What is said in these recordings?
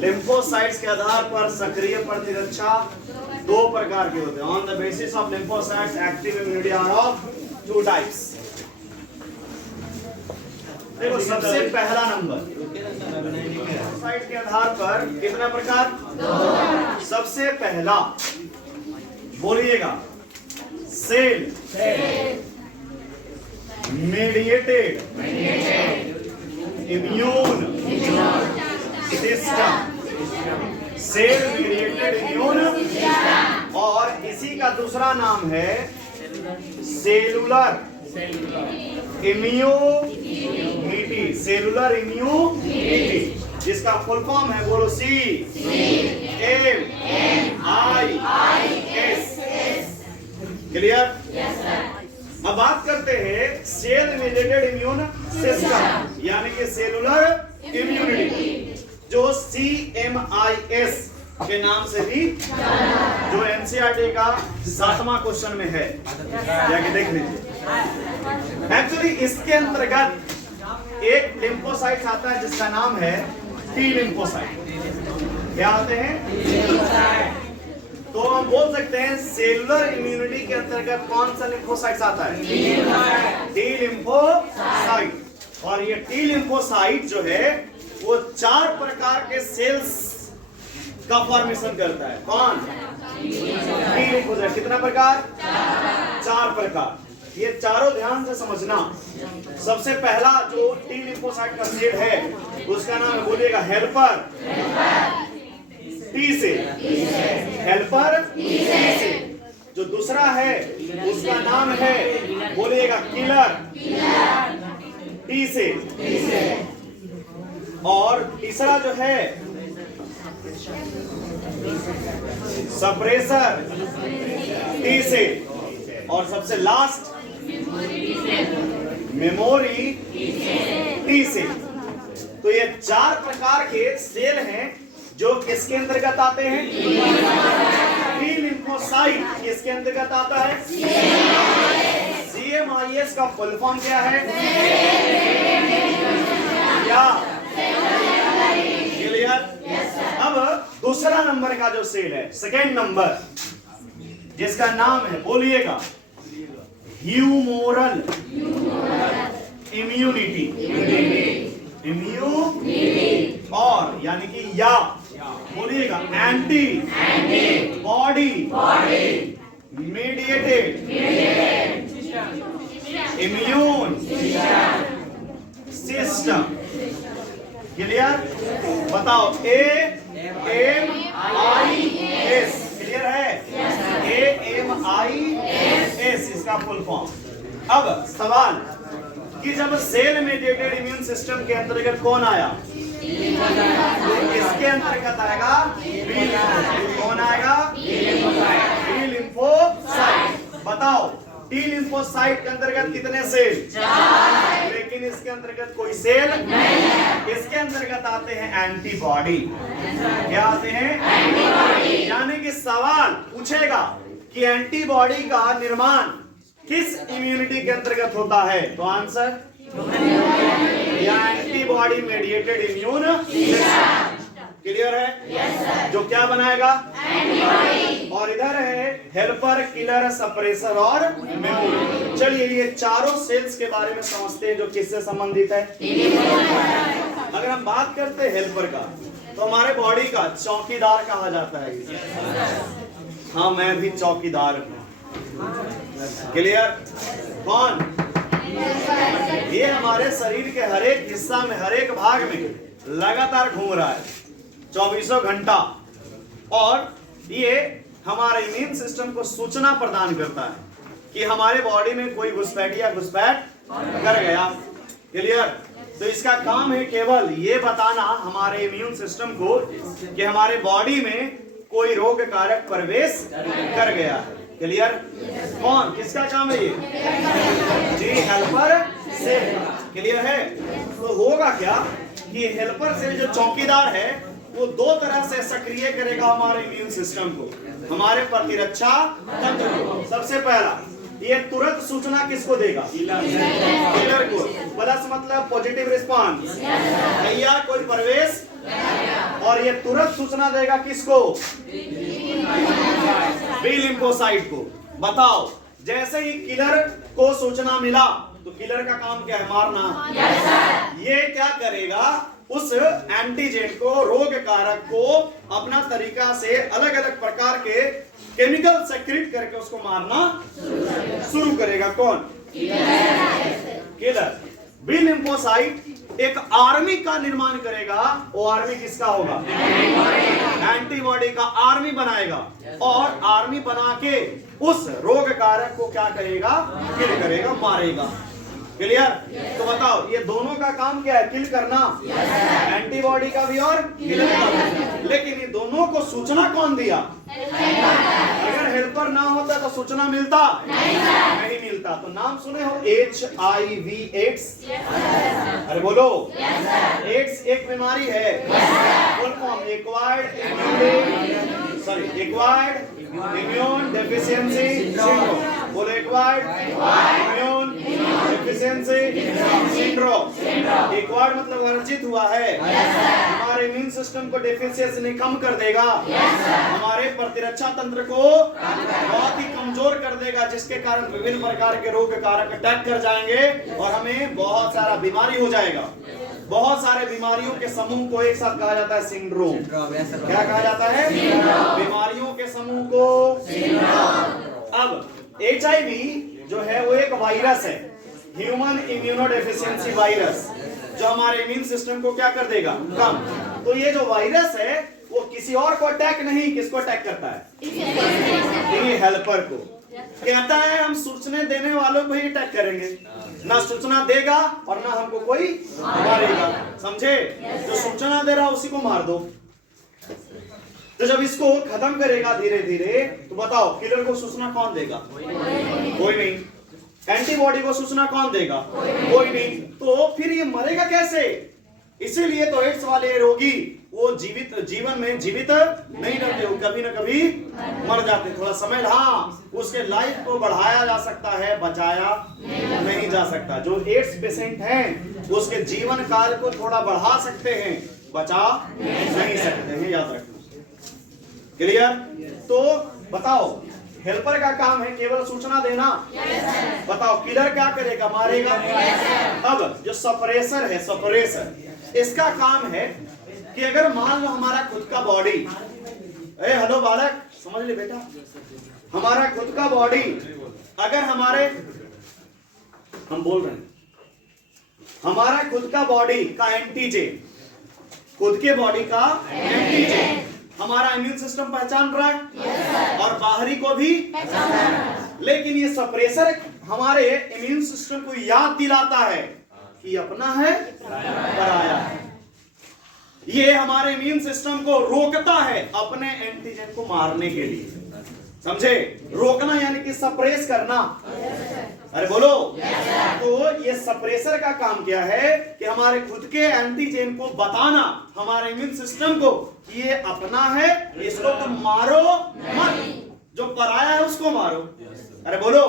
Lymphocytes के आधार पर सक्रिय प्रतिरक्षा दो प्रकार के होते हैं। On the basis of lymphocytes active immunity are of two types. देखो सबसे पहला नंबर लिम्फोसाइट के आधार पर कितना प्रकार? सबसे पहला बोलिएगा cell mediated immune system, cell mediated immune, और इसी का दूसरा नाम है सेलुलर इम्यूनिटी। सेलुलर इम्यूनिटी जिसका फुल फॉर्म है, बोलो CMIS। क्लियर? अब बात करते हैं सेल मेडिएटेड इम्यून सिस्टम यानी कि सेलुलर इम्यूनिटी, जो CMIS के नाम से भी जो NCERT का 7वां क्वेश्चन में है, जाके देख लीजिए। एक्चुअली इसके अंतर्गत एक लिम्फोसाइट आता है जिसका नाम है T लिम्फोसाइट। क्या आते हैं? तो हम बोल सकते हैं सेलुलर इम्यूनिटी के अंतर्गत कौन सा लिम्फोसाइट आता है? T lymphocyte. और ये T लिम्फोसाइट जो है वो 4 प्रकार के सेल्स का फॉर्मेशन करता है। कौन? T lymphocyte. कितना प्रकार? 4 प्रकार। ये चारों ध्यान से समझना। सबसे पहला जो T लिम्फोसाइट का सेल है उसका नाम है, बोलिएगा हेल्पर T से, हेल्पर T से। जो दूसरा है उसका नाम है, बोलिएगा किलर T से, और तीसरा जो है सप्रेसर T से, और सबसे लास्ट मेमोरी T से। तो ये 4 प्रकार के सेल हैं जो किसके अंतर्गत आते हैं? T लिम्फोसाइट किसके अंतर्गत आता है? CMIS का फुल फॉर्म क्या है? क्या? क्लियर? अब दूसरा नंबर का जो सेल है, सेकेंड नंबर, जिसका नाम है, बोलिएगा ह्यूमोरल इम्यूनिटी। इम्यूनिटी और यानी कि या बोलिएगा anti body mediated immune system. Clear? बताओ AMIS। क्लियर है? AMIS इसका फुल फॉर्म। अब सवाल कि जब सेल मेडिएटेड इम्यून सिस्टम के अंतर्गत कौन आया? इसके अंतर्गत आएगा कौन आएगा? T lymphocyte. बताओ T लिम्फोसाइट के अंतर्गत कितने सेल? 4। लेकिन इसके अंतर्गत कोई सेल नहीं है। इसके अंतर्गत आते हैं एंटीबॉडी। क्या आते हैं? एंटीबॉडी। यानी कि सवाल पूछेगा कि एंटीबॉडी का निर्माण किस इम्यूनिटी के अंतर्गत होता है? तो आंसर या antibody mediated immune system. Clear है? yes, जो क्या बनाएगा? एंटीबॉडी। और इधर है हेल्पर, किलर, सप्रेसर और मेमोरी। चलिए ये चारों सेल्स के बारे में समझते हैं जो किससे संबंधित है। अगर हम बात करते हैं हेल्पर का, तो हमारे बॉडी का चौकीदार कहा जाता है। हाँ, मैं भी चौकीदार हूँ। क्लियर? कौन? ये हमारे शरीर के हर एक हिस्सा में, हर एक भाग में लगातार घूम रहा है 24 घंटा, और ये हमारे इम्यून सिस्टम को सूचना प्रदान करता है कि हमारे बॉडी में कोई घुसपैठ या घुसपैठ कर गया। क्लियर? तो इसका काम है केवल ये बताना हमारे इम्यून सिस्टम को कि हमारे बॉडी में कोई रोग कारक प्रवेश कर गया है। क्लियर? कौन? किसका काम है ये? जी, हेल्पर सेल। क्लियर है? तो होगा क्या कि हेल्पर सेल जो चौकीदार है वो दो तरह से सक्रिय करेगा हमारे इम्यून सिस्टम को, हमारे प्रतिरक्षा तंत्र को। सबसे पहला, ये तुरंत सूचना किसको देगा? किलर को। प्लस मतलब पॉजिटिव रिस्पांस, भैया कोई प्रवेश, और ये तुरंत सूचना देगा किसको? बी लिम्फोसाइट को। बताओ, जैसे ही किलर को सूचना मिला तो किलर का काम क्या है? मारना। ये क्या करेगा? उस एंटीजेन को, रोग कारक को अपना तरीका से अलग अलग प्रकार के केमिकल सेक्रेट करके उसको मारना शुरू करेगा। कौन? किलर। बी लिम्फोसाइट एक आर्मी का निर्माण करेगा। वो आर्मी किसका होगा? एंटीबॉडी का आर्मी बनाएगा, और आर्मी बना के उस रोग कारक को क्या करेगा? किल करेगा, मारेगा। क्लियर? तो बताओ, ये दोनों का काम क्या है? किल करना। एंटीबॉडी का भी और किलर का भी। लेकिन ये दोनों को सूचना कौन दिया? अगर हेल्पर ना होता तो सूचना मिलता? नहीं मिलता। तो नाम सुने हो HIV एड्स? अरे बोलो। एड्स एक बीमारी है। Full form acquired immune deficiency syndrome. बोलो, acquired immune deficiency syndrome. Acquired मतलब वर्जित हुआ है। हमारे इम्यून सिस्टम को डेफिशिएंसी ने कम कर देगा, हमारे प्रतिरक्षा तंत्र को बहुत ही कमजोर कर देगा, जिसके कारण विभिन्न प्रकार के रोग कारक अटैक कर जाएंगे और हमें बहुत सारा बीमारी हो जाएगा। बहुत सारे बीमारियों के समूह को एक साथ कहा जाता है सिंड्रोम। क्या कहा जाता है? बीमारियों के समूह को। अब HIV जो है वो एक वायरस है, ह्यूमन इम्यूनोडेफिशिएंसी वायरस, जो हमारे इम्यून सिस्टम को क्या कर देगा? कम। तो ये जो वायरस है वो किसी और को अटैक नहीं, किसको अटैक करता है? इन्हीं हेल्पर को। कहता है हम सूचना देने वालों को ही अटैक करेंगे, ना सूचना देगा और ना हमको कोई मारेगा। समझे? जो सूचना दे रहा उसी को मार दो। तो जब इसको खत्म करेगा धीरे धीरे, तो बताओ किलर को सूचना कौन देगा? कोई नहीं। एंटीबॉडी को सूचना कौन देगा? कोई नहीं। तो फिर ये मरेगा कैसे? इसीलिए तो एड्स वाले रोगी वो जीवन में जीवित नहीं रहते, वो कभी ना कभी मर जाते। थोड़ा समय, हाँ, उसके लाइफ को बढ़ाया जा सकता है, बचाया नहीं जा सकता। जो एड्स पेशेंट हैं उसके जीवन काल को थोड़ा बढ़ा सकते हैं, बचा नहीं सकते हैं, याद रखना। क्लियर? तो बताओ, हेल्पर का काम है केवल सूचना देना। बताओ, किलर क्या करेगा? मारेगा। अब जो सप्रेसर है, सप्रेसर, इसका काम है कि अगर मान लो हमारा खुद का बॉडी, हेलो बालक, समझ ले बेटा, हमारा खुद का बॉडी, अगर हम बोल रहे हैं, हमारा खुद का बॉडी का एंटीजेन, खुद के बॉडी का एंटीजेन हमारा इम्यून सिस्टम पहचान रहा है, और बाहरी को भी पहचान रहा है। लेकिन ये सप्रेसर हमारे इम्यून सिस्टम को याद दिलाता है कि अपना है, पराया है। ये हमारे इम्यून सिस्टम को रोकता है अपने एंटीजन को मारने के लिए। समझे? रोकना यानी कि सप्रेस करना। अरे बोलो। तो ये सप्रेसर का काम क्या है? कि हमारे खुद के एंटीजन को बताना हमारे इम्यून सिस्टम को कि ये अपना है, इसको तुम मारो मत, जो पराया है उसको मारो। अरे बोलो।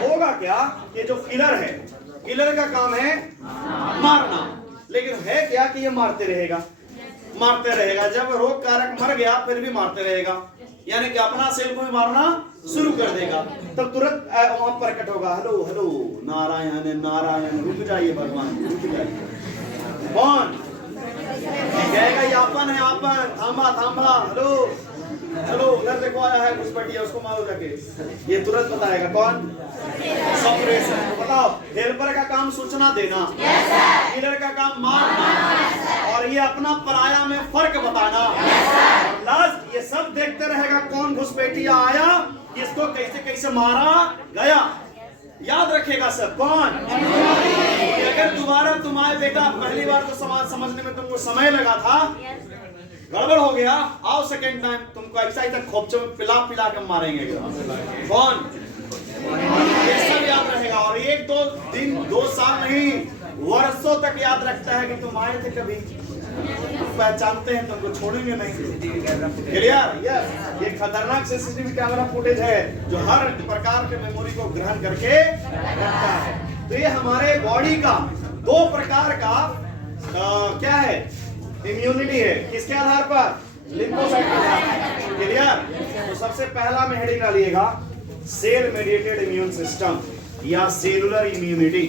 होगा क्या? ये जो किलर है, किलर का काम है मारना, लेकिन है क्या कि ये मारते रहेगा। जब रोग कारक मर गया फिर भी मारते रहेगा, यानी कि अपना सेल को भी मारना शुरू कर देगा। तब तुरंत वहां प्रकट होगा, हेलो हेलो नारायण नारायण, रुक जाइए भगवान, रुक जाइए। कौन कहेगा? यापन है, आपन, थांबा थांबा, हेलो चलो उधर देखो आया है घुसपैठिया, उसको मारो जाके। ये तुरंत बताएगा। कौन? सप्रेसर। तो बताओ, हेल्पर का काम सूचना देना, किलर का काम मारना, और ये अपना पराया में फर्क बताना। लास्ट ये सब देखते रहेगा कौन घुसपैठिया आया, किसको कैसे कैसे मारा गया, याद रखेगा सब। कौन? अगर दोबारा तुम आए बेटा, पहली बार तो समाज समझने में तुमको समय लगा था, गड़बड़ हो गया, आओ सेकेंड टाइम, तुमको ऐसा ऐसा खोपचों में पिला पिला के मारेंगे। कौन? ये सब याद रहेगा, और एक दो दिन, 2 साल नहीं, वर्षों तक याद रखता है कि तुम आए थे कभी, पहचानते हैं तुमको छोड़ेंगे नहीं। क्लियर? यस, ये खतरनाक सीसीटीवी कैमरा फुटेज है जो हर प्रकार के मेमोरी को ग्रहण करके रखता है। तो ये हमारे बॉडी का 2 प्रकार का क्या है, इम्यूनिटी है। किसके आधार पर? लिम्फोसाइट के आधार पर। क्लियर? तो सबसे पहला में हेडिंग डालिएगा सेल मेडिएटेड इम्यून सिस्टम या सेलुलर इम्यूनिटी।